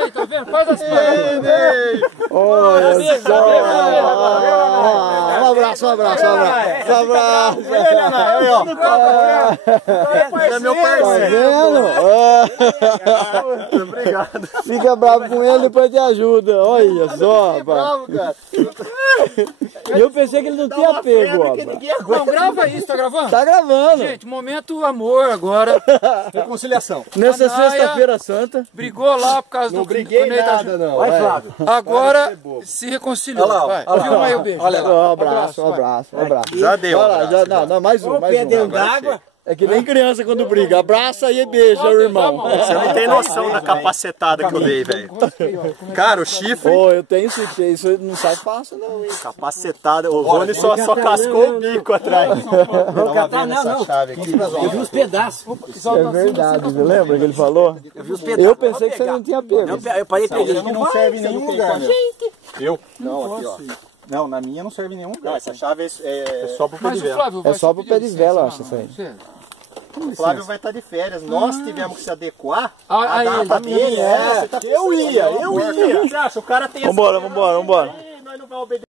Aí, tá vendo? Faz as palmas. Olha só. Um abraço. É meu parceiro. Tá vendo? Obrigado. Fica bravo com ele, depois te ajuda. Olha só, rapaz. Bravo, cara. E eu pensei que ele não tinha pego, ó. Não, grava isso, tá gravando? Tá gravando. Gente, momento amor agora. Reconciliação. Nessa a Naya sexta-feira santa. Brigou lá por causa Não do briguei Ney tá nada, não. Vai, Flávio. Agora se reconciliou. Olha lá, Vai. olha lá. Filma aí o beijo. Olha lá. Um abraço. Já deu. Vai lá, não, mais um. Dentro d'água. É que nem criança quando briga. Abraça e beija o irmão. Você não tem noção da capacetada que eu dei, velho. Cara, o chifre. Pô, eu tenho isso não sai fácil, não, hein? Capacetada. O Rony só cascou o bico atrás. Não catar, não. Eu vi os pedaços. É verdade, você lembra que ele falou? Eu vi os pedaços. Eu pensei que você não tinha pego. Eu parei e peguei. Não serve em nenhum lugar, meu. Eu? Não, aqui, ó. Não, na minha não serve em nenhum lugar. Não, essa chave é só pro pé de Mas o vela. Flávio vai É só pro pedir pé de licença, vela, eu não, acho, isso aí. sério. O Flávio vai estar de férias. Nós tivemos que se adequar Ah, à data dele. Você tá eu ia. Você acha? O cara tem essa... Vambora. Nós não vamos obedecer.